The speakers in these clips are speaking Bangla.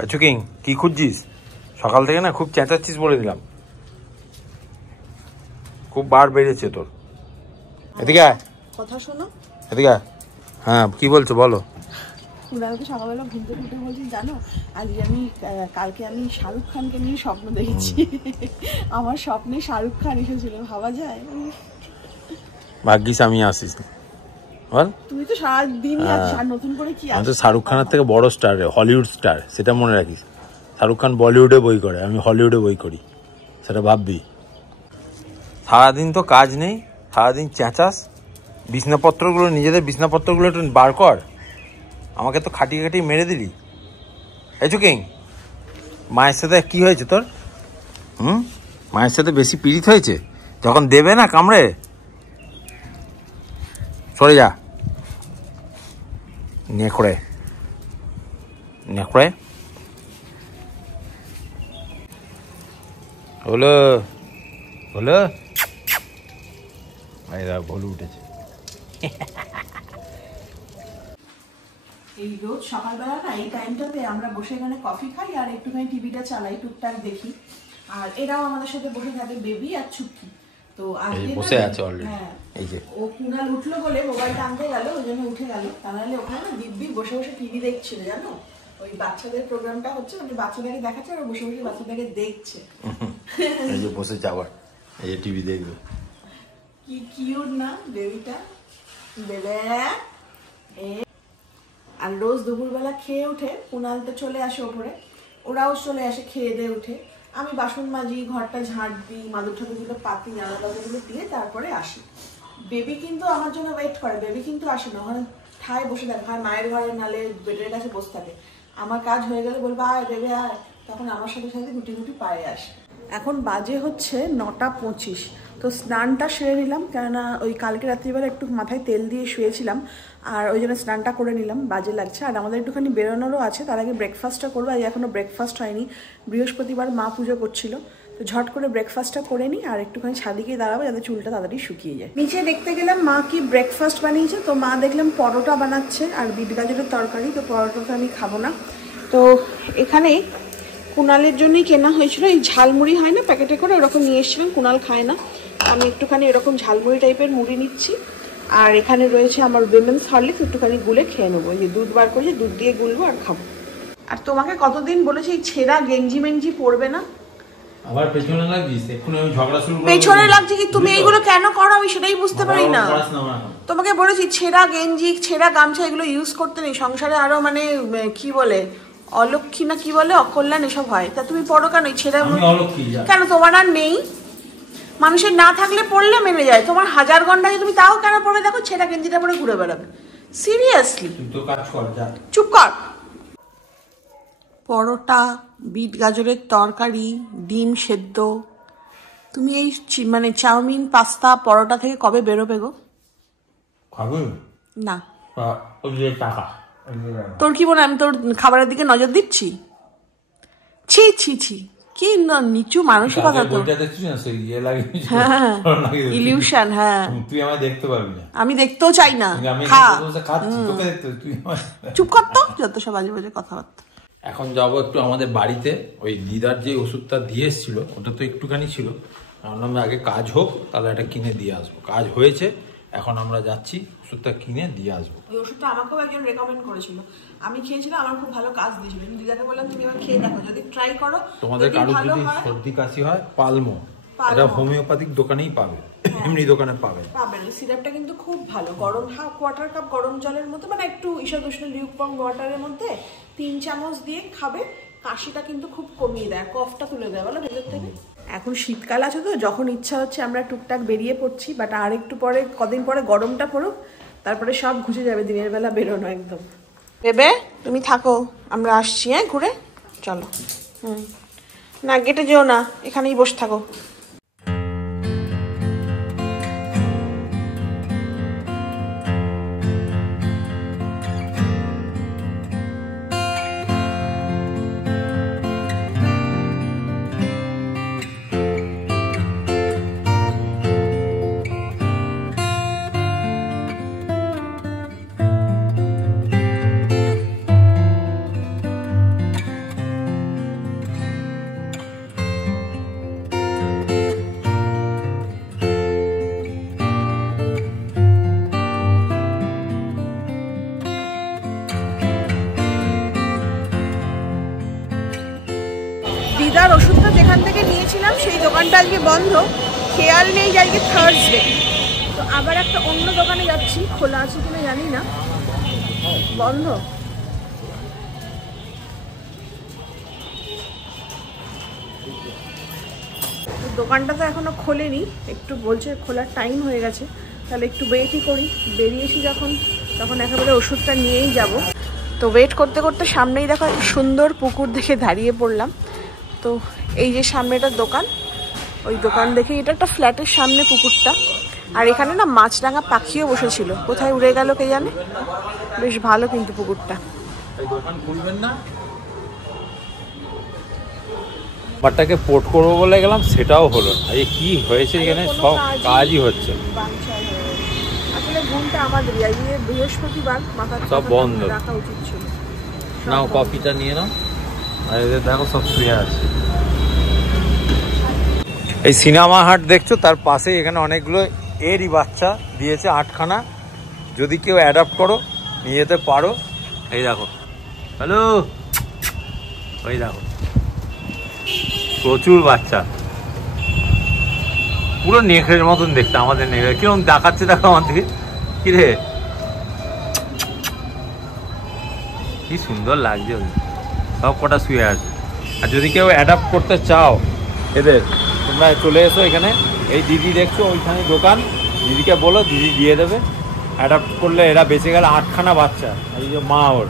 আচ্ছা কিং কি খুঁজছিস? সকাল থেকে না খুব চেঁচাচ্ছিস বলে দিলাম, খুব বার বেড়েছে তোর। এদিকে আয়, কথা শোনো। এদিকে আয়। হ্যাঁ কি বলছো বলো। কুণালকে সকালবেলা ঘুম থেকে উঠে বলছি জানো কালকে আমি শাহরুখ খানকে নিয়ে স্বপ্ন দেখেছি। আমার স্বপ্নে শাহরুখ খান এসেছিল, ভাবা যায়? ভাগ্যিস আমি আসিস বল। তুমি তো সারাদিনই আছিস, আর নতুন করে কি? আমি তো শাহরুখ খানের থেকে বড় স্টার, হলিউড স্টার, সেটা মনে রাখিস। শাহরুখ খান বলিউডে বই করে, আমি হলিউডে বই করি, সেটা ভাববি। সারাদিন তো কাজ নেই, সারাদিন চেঁচাস। বিছনাপত্রগুলো, নিজেদের বিছনাপত্রগুলো একটু বার কর। আমাকে তো খাটিয়ে খাটিয়ে মেরে দিলি। এই চুকিং, মায়ের সাথে কি হয়েছে তোর? মায়ের সাথে বেশি পীড়িত হয়েছে? যখন দেবে না কামড়ে, সরে যা। নেকড়ে নেকড়ে হলো হলো, ভুল উঠেছে। এই রোজ সকালবেলা না এই টাইমটাতে আমরা বসে এখানে কফি খাই আর একটুখানি টিভিটা চালাই, টুকটাক দেখি। আর এরাও আমাদের সাথে বসে থাকে, বেবি আর ছুটকি। তো আজকে বসে আছে অলরেডি। হ্যাঁ, এই যে ও কুণাল উঠলো বলে মোবাইলটা আনতে গেল, ওই জন্য উঠে গেল। তা নাহলে ওখানে না দিব্যি বসে বসে টিভি দেখছিল, জানো? ওই বাচ্চাদের প্রোগ্রামটা হচ্ছে, ওই বাচ্চাদেরকে দেখাচ্ছে আর বসে বসে বাচ্চাদেরকে দেখছে। এই যে বসে যাওয়ার, এই যে টিভি দেখবে। কি কিউট না বেবিটা, বেবে। আর রোজ দুপুরবেলা খেয়ে উঠে কুণাল তো চলে আসে ওপরে, ওরাও চলে আসে খেয়ে দিয়ে উঠে। আমি বাসন মাজি, ঘরটা ঝাঁট দিই, মাদুর ঠাকুরগুলো পাতি, জামা কাপড়গুলো দিয়ে তারপরে আসি। বেবি কিন্তু আমার জন্য ওয়েট করে, বেবি কিন্তু আসে না, ওখানে ঠায় বসে থাকে, হয় মায়ের ঘরে নালে বেডের কাছে বসে থাকে। আমার কাজ হয়ে গেলে বলবো আয় বেবি আয়, তখন আমার সাথে সাথে গুটি গুটি পায়ে আসে। এখন বাজে হচ্ছে 9:25। তো স্নানটা সেরে নিলাম, কেননা ওই কালকে রাত্রিবেলা একটু মাথায় তেল দিয়ে শুয়েছিলাম, আর ওই জন্য স্নানটা করে নিলাম, বাজে লাগছে। আর আমাদের একটুখানি বেরোনোরও আছে, তার আগে ব্রেকফাস্টটা করবো। আজ এখনও ব্রেকফাস্ট হয়নি, বৃহস্পতিবার মা পুজো করছিল, তো ঝট করে ব্রেকফাস্টটা করে নিই আর একটুখানি ছাদে গিয়ে দাঁড়াবো যাতে চুলটা তাড়াতাড়ি শুকিয়ে যায়। নিচে দেখতে গেলাম মা কি ব্রেকফাস্ট বানিয়েছে, তো মা দেখলাম পরোটা বানাচ্ছে আর বিট গাজরের তরকারি। তো পরোটাটা আমি খাবো না, তো এখানে কুণালের জন্যই কেনা হয়েছিল। এই ঝালমুড়ি হয় না প্যাকেটে করে, ওরকম নিয়ে এসেছিলাম, কুণাল খায় না, আমি একটুখানি এরকম ঝালমুড়ি টাইপের মুড়ি নিচ্ছি। আর এখানে রয়েছে আমার উইমেন্স হরলিক্স, একটুখানি গুলে খেয়ে নেবো। এই যে দুধ বার করেছি, দুধ দিয়ে গুলবো আর খাবো। আর তোমাকে কতদিন বলেছি এই ছেঁড়া গেঞ্জি মেঞ্জি পরবে না, আবার পেছনে লাগছিস। এক্ষুনি আমি ঝগড়া শুরু করব। পেছনে লাগছে কি? তুমি এইগুলো কেন করো আমি সেটাই বুঝতে পারি না। তোমাকে বলেছি ছেঁড়া গেঞ্জি, ছেঁড়া গামছা এগুলো ইউজ করতে নেই, সংসারে আরো মানে কি বলে অলক্ষী না কি বলে, অকল্যাণ এসব হয়। তা তুমি পড়ো কেন ছেঁড়া? কেন তোমার আর নেই? মানুষের না থাকলে পড়লে মেনে যায়, তোমার হাজার ঘন্টা তুমি তাও কেন পড়বে? দেখো ছেঁড়া গেঞ্জিটা পরে ঘুরে বেড়াবে, সিরিয়াসলি? চুপ কর। পরোটা, বিট গাজরের তরকারি, ডিম সেদ্ধ। তুমি এই মানে চাউমিন, পাস্তা, পরোটা থেকে কবে বেরোবে গো? না তোর কি মনে আমি তোর খাবারের দিকে নজর দিচ্ছি? ছি ছি ছি, কি নিচু মানসিকতা তো। ইলিউশন। হ্যাঁ তুই আমায় দেখতে পারবি না, আমি দেখতেও চাই না। চুপ কর তো, যত সব বাজে বাজে কথাবার্তা। এখন যাবো একটু আমাদের বাড়িতে, ওই দিদার যে ওষুধটা দিয়ে এসেছিল ওটা তো একটুখানি ছিল, আমরা আগে কাজ হোক তাহলে এটা কিনে দিয়ে আসবো। কাজ হয়েছে, এখন আমরা যাচ্ছি ওষুধটা কিনে দিয়ে আসবো। ওই ওষুধটা আমাকেও একজন রেকমেন্ড করেছিল, আমি খেয়েছিলাম, আমার খুব ভালো কাজ দিয়েছিল। আমি দিদাকে বললাম তুমি এবার খেয়ে দেখো, যদি ট্রাই করো। তোমাদের কারোর যদি সর্দি কাশি হয় পালমো, এটা হোমিওপ্যাথিক দোকানেই পাবে, এমনি দোকানে পাবে পাবেন। সিরাপটা কিন্তু খুব ভালো, গরম কোয়ার্টার কাপ গরম জলের মধ্যে, মানে একটু ঈষদুষ্ণ লিউকওয়ার্ম ওয়াটারের মধ্যে 3 চামচ দিয়ে খাবে, কাশিটা কিন্তু খুব কমিয়ে দেয়, কফটা তুলে দেয় বলো ভেতর থেকে। এখন শীতকাল আছে তো, যখন ইচ্ছা হচ্ছে আমরা টুকটাক বেরিয়ে পড়ছি, বাট আর একটু পরে কদিন পরে গরমটা পড়ুক, তারপরে সব ঘুচে যাবে, দিনের বেলা বেরোনো একদম। বেবে তুমি থাকো, আমরা আসছি, হ্যাঁ ঘুরে চলো। না গেটে যেও না, এখানেই বসে থাকো। ক্ষুধার ওষুধটা যেখান থেকে নিয়েছিলাম সেই দোকানটা আজকে বন্ধ, খেয়াল নেই যে আজকে থার্সডে। তো আবার একটা অন্য দোকানে যাচ্ছি, খোলা আছে কিনা জানি না, বন্ধ। দোকানটা তো এখনো খোলেনি, একটু বলছে খোলার টাইম হয়ে গেছে, তাহলে একটু ওয়েটই করি। বেরিয়েছি যখন, তখন একেবারে ওষুধটা নিয়েই যাব। তো ওয়েট করতে করতে সামনেই দেখো সুন্দর পুকুর দেখে দাঁড়িয়ে পড়লাম। তো এই যে সামনেটার দোকান, ওই দোকান দেখে, এটা একটা ফ্ল্যাটের সামনে পুকুরটা। আর এখানে না মাছরাঙা পাখিও বসেছিল, কোথায় উড়ে গেল কে জানে। বেশ ভালো কিন্তু পুকুরটা। দোকান খুলবেন না, বাটটাকে পোর্ট করবো বলে গেলাম, সেটাও হলো না। এই কি হয়েছে এখানে, সব কাজই হচ্ছে আসলে ঘুমটা আমাদের বৃহস্পতিবার, মাথা সব বন্ধ রাখা উচিত ছিল। নাও কফিটা নিয়ে নাও। আর এদের দেখো সব শুয়ে আছে। এই সিনেমা হাট দেখছো, তার পাশে এখানে অনেকগুলো এরই বাচ্চা দিয়েছে, 8খানা। যদি কেউ অ্যাডাপ্ট করো, নিয়ে যেতে পারো। এই দেখো, হ্যালো, ওই দেখো প্রচুর বাচ্চা, পুরো নেকড়ের মতন দেখতে। আমাদের নেকড়ে কিরকম দেখাচ্ছে দেখো আমার দিকে, কিরে কি সুন্দর লাগছে। সব কটা শুয়ে আছে। আর যদি কেউ অ্যাডাপ্ট করতে চাও এদের, তোমরা চলে এসো এখানে। এই দিদি দেখছো ওইখানে দোকান, দিদিকে বলো, দিদি দিয়ে দেবে। অ্যাডাপ্ট করলে এরা বেঁচে গেলে 8খানা বাচ্চা, এই যে মা ওর।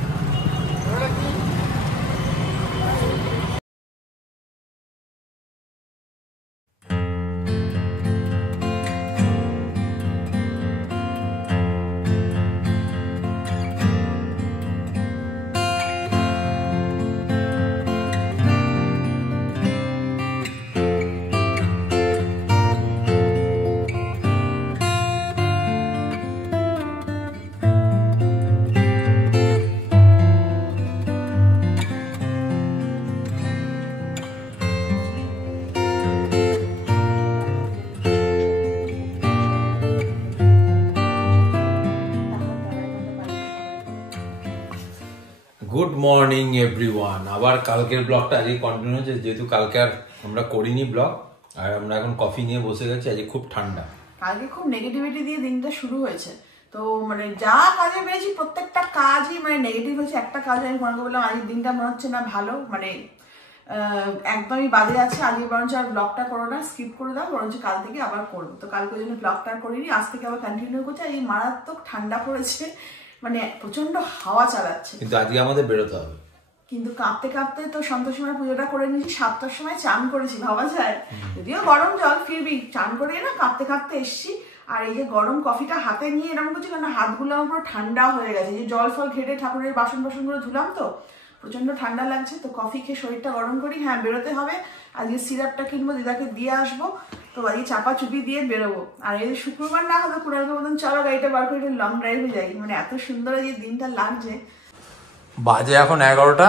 Good morning everyone. আবার কালকের ব্লগটা আজকে কন্টিনিউ হচ্ছে, যেহেতু কালকে আর আমরা করিনি ব্লগ। আর আমরা এখন কফি নিয়ে বসে গেছি। আজকে খুব ঠান্ডা, কালকে খুব নেগেটিভিটি দিয়ে দিনটা শুরু হয়েছে। তো মানে যা কাজে পেয়েছি প্রত্যেকটা কাজই মানে নেগেটিভ হয়েছে। একটা কাজ আমি মনে করলাম আজকের দিনটা মনে হচ্ছে না ভালো, মানে একদমই বাজে আছে। আজকে বরঞ্চ আর ব্লগটা করো না, স্কিপ করে দাও, বরঞ্চ কাল থেকে আবার করবো। তো কালকে ওই জন্য ব্লগটা করিনি, আজ থেকে আবার কন্টিনিউ করছি। আর এই মারাত্মক ঠান্ডা পড়েছে, মানে প্রচন্ড হাওয়া চালাচ্ছে। কিন্তু আজকে আমাদের বেরোতে হবে। কিন্তু কাঁপতে কাঁপতে তো সন্তোষীমার পুজোটা করে নিয়েছি, 7টার সময় চান করেছি, ভাবা যায়। যদিও গরম জল, ফিরবি চান করে না কাঁপতে কাঁপতে এসছি। আর এই যে গরম কফিটা হাতে নিয়ে এরকম করছি, কারণ হাতগুলো আমার পুরো ঠান্ডা হয়ে গেছে। যে জল ফল ঘেটে ঠাকুরের বাসনগুলো ধুলাম, তো প্রচন্ড ঠান্ডা লাগছে। তো কফি খেয়ে শরীরটা গরম করি। হ্যাঁ, বেরোতে হবে আজকে, সিরাপটা কিনবো, দিদাকে দিয়ে আসবো। তো আজকে চাপা চুপি দিয়ে বেরোবো। আর এই শুক্রবার না হলে কুড়ালকে বলতাম চলো গাড়িটা বার করে লং ড্রাইভে যাই। মানে এত সুন্দর এই দিনটা লাগছে। বাজে এখন 11টা,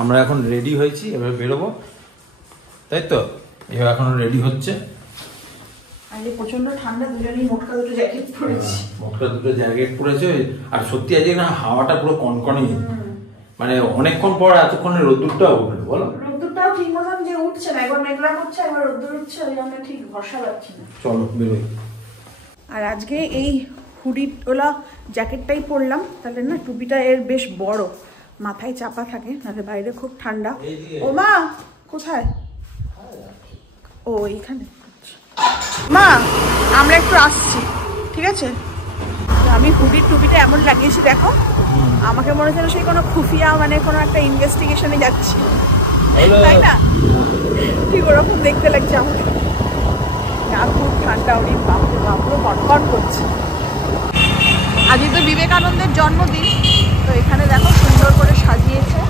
আমরা এখন রেডি হয়েছি, এবার বেরোবো, তাই তো? এবার এখন রেডি হচ্ছে। আজকে প্রচন্ড ঠান্ডা, দুজনেই মোটকা দুটো জ্যাকেট পরেছি। মোটকা দুটো জ্যাকেট পরেছে। আর সত্যি আজকে না হাওয়াটা পুরো কনকনে, মানে অনেকক্ষণ পর এতক্ষণে রোদ্দুরটাও উঠলো, বলো। রোদ্দুরটাও ঠিক মতন যে উঠছে না, একবার মেঘলা করছে একবার রোদ্দুর উঠছে, ওই জন্য ঠিক ভরসা পাচ্ছি না। চলো বেরোই। আর আজকে এই হুডি ওলা জ্যাকেটটাই পরলাম, তাহলে না টুপিটা এর বেশ বড়, মাথায় চাপা থাকে, নাহলে বাইরে খুব ঠান্ডা। ও মা কোথায়? ও এইখানে। মা আমরা একটু আসছি, ঠিক আছে? আমি হুডির টুপিটা এমন লাগিয়েছি দেখো, আমাকে মনে হচ্ছে সেই কোনো খুফিয়া, মানে কোনো একটা ইনভেস্টিগেশনে যাচ্ছি, তাই না? ঠিক ওরকম দেখতে লাগছে আমাকে। আর খুব ঠান্ডা, উনি বাপরে বাপরে কনকন করছে। আজকে তো বিবেকানন্দের জন্মদিন, তো এখানে দেখো সুন্দর করে সাজিয়েছে।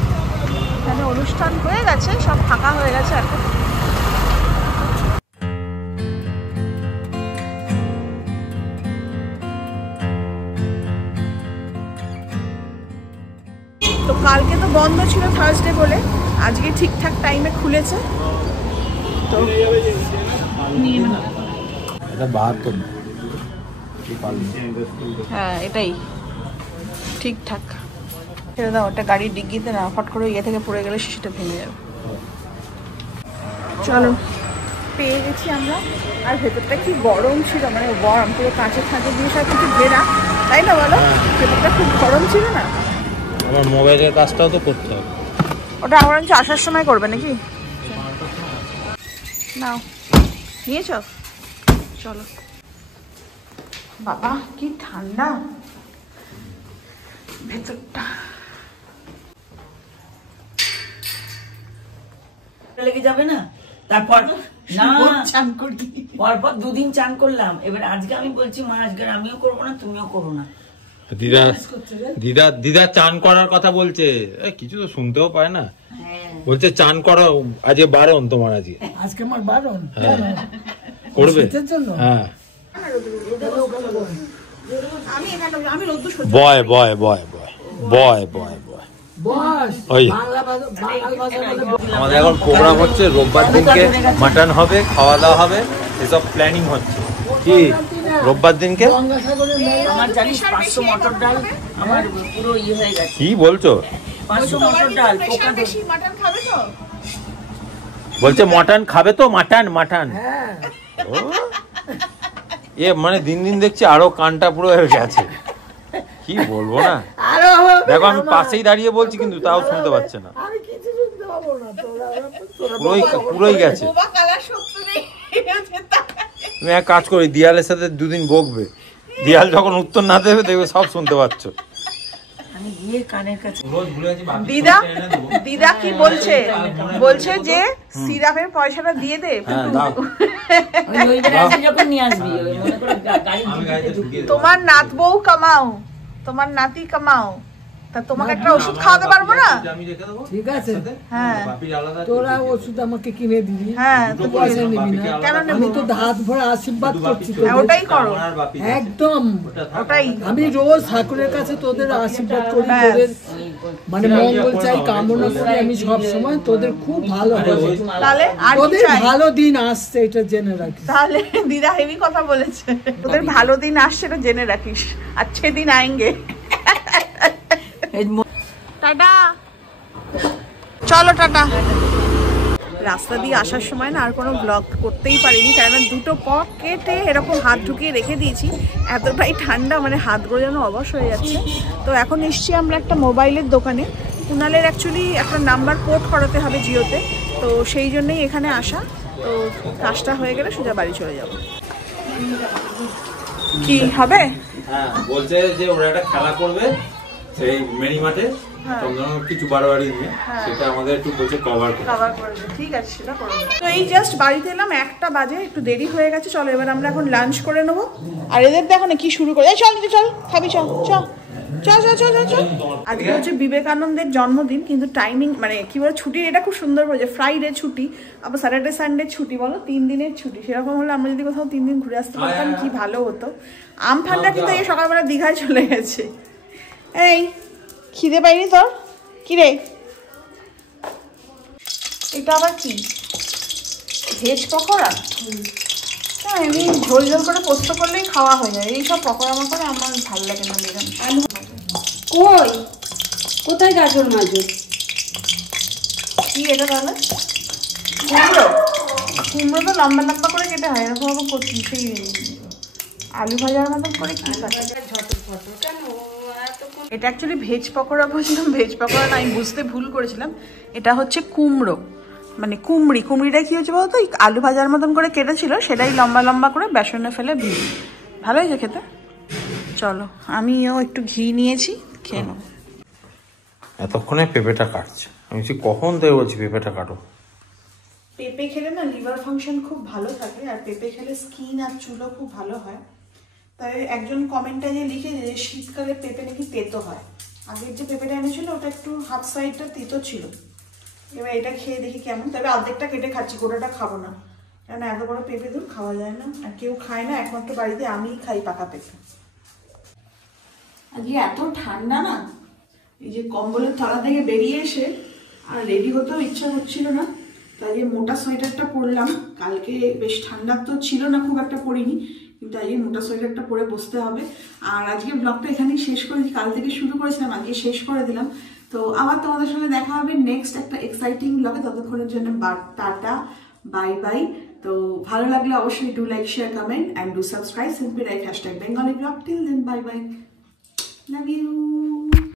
এখানে অনুষ্ঠান হয়ে গেছে, সব ফাঁকা হয়ে গেছে এখন। তো কালকে তো বন্ধ ছিল থার্সডে বলে, আজকে ঠিকঠাক টাইমে খুলেছে। তো এটা 72, হ্যাঁ এটাই ঠিকঠাক। ছেড়ে দাও, ওটা গাড়ির ডিগ্গিতে না, ফট করে ইয়ে থেকে পড়ে গেলে শিশুটা ভেঙে যাবে। চলো পেয়ে গেছি আমরা। আর ভেতরটা কি গরম ছিল, মানে গরম পুরো কাঁচের থাকে দিয়ে সব কিছু ঘেরা, তাই না বলো? ভেতরটা খুব গরম ছিল না? আমার মোবাইলের কাজটাও তো করতে হবে। ওটা আমার আসার সময় করবে নাকি? নাও নিয়েছ, চলো। বাবা কি ঠান্ডা ভেতরটা। লেগে যাবে না? তারপর না চান করতে পরপর 2 দিন চান করলাম। এবার আজকে আমি বলছি মা আজকে আমিও করবো না, তুমিও করো না। দিদা চান করার কথা বলছে, কিছু তো শুনতেও পায় না। বলছে চান করো, আজকে বারণ তোমার, আজকে আমার বারণ করবে। হ্যাঁ বয় বয় বয় বয় বয় বয় বয়। আমাদের এখন প্রোগ্রাম হচ্ছে, রোববার দিনকে মাটন হবে, খাওয়া দাওয়া হবে, এসব প্ল্যানিং হচ্ছে। কি রোববার দিনকে আমার জানিস 500 মটর ডাল আমার পুরো হয়ে গেছে। কি বলছো? 500 মটর ডাল বলছে মটন খাবে তো, মাটন মাটন। এ মানে দিন দিন দেখছি আরো কানটা পুরো হয়ে গেছে, কি বলবো না। দেখো আমি পাশেই দাঁড়িয়ে বলছি কিন্তু তাও শুনতে পাচ্ছে না, পুরোই গেছে। তুমি এক কাজ করি, দিয়ালের সাথে 2 দিন বকবে, দিয়াল যখন উত্তর না দেবে দেখবে সব শুনতে পাচ্ছ। দিদা কি বলছে, বলছে যে সিরাপের পয়সাটা দিয়ে দে। তোমার নাত বউ কামাও, তোমার নাতি কামাও, তা তোমাকে একটা ওষুধ খাওয়াতে পারবো না? ঠিক আছে, হ্যাঁ তোরা ওষুধ আমাকে কিনে দিবি। হ্যাঁ তো পয়সা নিবি না, কেন নেব? আমি তো হাত ভরা আশীর্বাদ করছি। ওটাই করো, একদম ওটাই। আমি রোজ ঠাকুরের কাছে তোদের আশীর্বাদ করি, তোদের মানে মঙ্গল চাই, কামনা করি আমি সব সময় তোদের খুব ভালো হবে। তাহলে আর তোদের ভালো দিন আসছে, এটা জেনে রাখিস। তাহলে দিদা হেভি কথা বলেছে, তোদের ভালো দিন আসছে এটা জেনে রাখিস, আচ্ছা দিন আएंगे। টাটা, চলো টাটা। রাস্তা দিয়ে আসার সময় না আর কোনো ব্লগ করতেই পারিনি, কারণ 2টো পকেটে এরকম হাত ঢুকিয়ে রেখে দিয়েছি, এতটাই ঠান্ডা মানে হাতগুলো যেন অবশ হয়ে যাচ্ছে। তো এখন এসছি আমরা একটা মোবাইলের দোকানে, কুনালের অ্যাকচুয়ালি একটা নাম্বার পোর্ট করাতে হবে জিওতে, তো সেই জন্যই এখানে আসা। তো কাজটা হয়ে গেলে সোজা বাড়ি চলে যাব। কি হবে? হ্যাঁ বলছে যে ওরা একটা খেলা করবে সেই মেরি মাঠে, কিছু বাড়াবাড়ি নিয়ে, সেটা আমাদের একটু বলছে কভার করে। ঠিক আছে, সেটা করব। তো এই জাস্ট বাড়িতে এলাম, 1টা বাজে, একটু দেরি হয়ে গেছে। চলো এবার আমরা এখন লাঞ্চ করে নেবো। আর এদের দেখো না কি শুরু করে, চল চল খাবি, চল চল চল চল চল চল। আজকে হচ্ছে বিবেকানন্দের জন্মদিন, কিন্তু টাইমিং মানে কি বলে ছুটির এটা খুব সুন্দর বলেছে, ফ্রাইডে ছুটি, আবার স্যাটারডে সানডে ছুটি, বলো 3 দিনের ছুটি। সেরকম হলে আমরা যদি কোথাও 3 দিন ঘুরে আসতে পারতাম কি ভালো হতো। আমফানটা কিন্তু এই সকালবেলা দীঘায় চলে গেছে। এই খিদে পাইনি তোর? কি রে এটা আবার কি? ভেজ পকোড়া? হ্যাঁ এমনি ঝোল ঝোল করে পোস্ত করলেই খাওয়া হয়ে যায়, এইসব পকোড়া মকোড়া আমার ভালো লাগে না। আলু কই কোথায় গাজর মাজর? কি এটা তাহলে? কুমড়ো? কুমড়ো তো লম্বা লম্বা করে কেটে হয়, এরকম আবার করছি সেই আলু ভাজার মতন করে কি এটা অ্যাকচুয়ালি ভেজ পকোড়া বলছিলাম, ভেজ পকোড়া না, আমি বুঝতে ভুল করেছিলাম। এটা হচ্ছে কুমড়ো, মানে কুমড়িটা কি হচ্ছে বলতো, আলু ভাজার মতন করে কেটেছিল, সেটাই লম্বা লম্বা করে বেসনে ফেলে ভিজ, ভালো হয়েছে খেতে। চলো আমিও একটু ঘি নিয়েছি, খেয়ে নেবো। এতক্ষণে পেঁপেটা কাটছে, আমি কখন থেকে বলছি পেঁপেটা কাটো। পেঁপে খেলে না লিভার ফাংশন খুব ভালো থাকে, আর পেঁপে খেলে স্কিন আর চুলও খুব ভালো হয়। তাই একজন কমেন্টে যে লিখেছে যে শীতকালে পেঁপে নাকি তেতো হয়। আগের যে পেঁপেটা এনেছিল ওটা একটু হাফ সাইডটা তেতো ছিল, এবার এটা খেয়ে দেখি কেমন। তবে অর্ধেকটা কেটে খাচ্ছি, গোটাটা খাবো না, কারণ এত বড় পেঁপে দুধ খাওয়া যায় না, আর কেউ খায় না, একমাত্র বাড়িতে আমিই খাই পাকা পেঁপে। আজকে এত ঠান্ডা না, এই যে কম্বলের তলা থেকে বেরিয়ে এসে আর রেডি হতেও ইচ্ছা হচ্ছিল না, তাই যে মোটা সোয়েটারটা পরলাম। কালকে বেশ ঠান্ডা তো ছিল না, খুব একটা পরিনি, কিন্তু আজকে মোটা সোয়েটারটা পরে বসতে হবে। আর আজকে ব্লগটা এখানেই শেষ করেছি, কাল থেকে শুরু করেছিলাম, আজকে শেষ করে দিলাম। তো আবার তোমাদের সঙ্গে দেখা হবে নেক্সট একটা এক্সাইটিং ব্লগে, ততক্ষণের জন্য টাটা, বাই বাই। তো ভালো লাগলে অবশ্যই do like share comment and do subscribe simply life #bengali vlog। Till then bye bye, love you.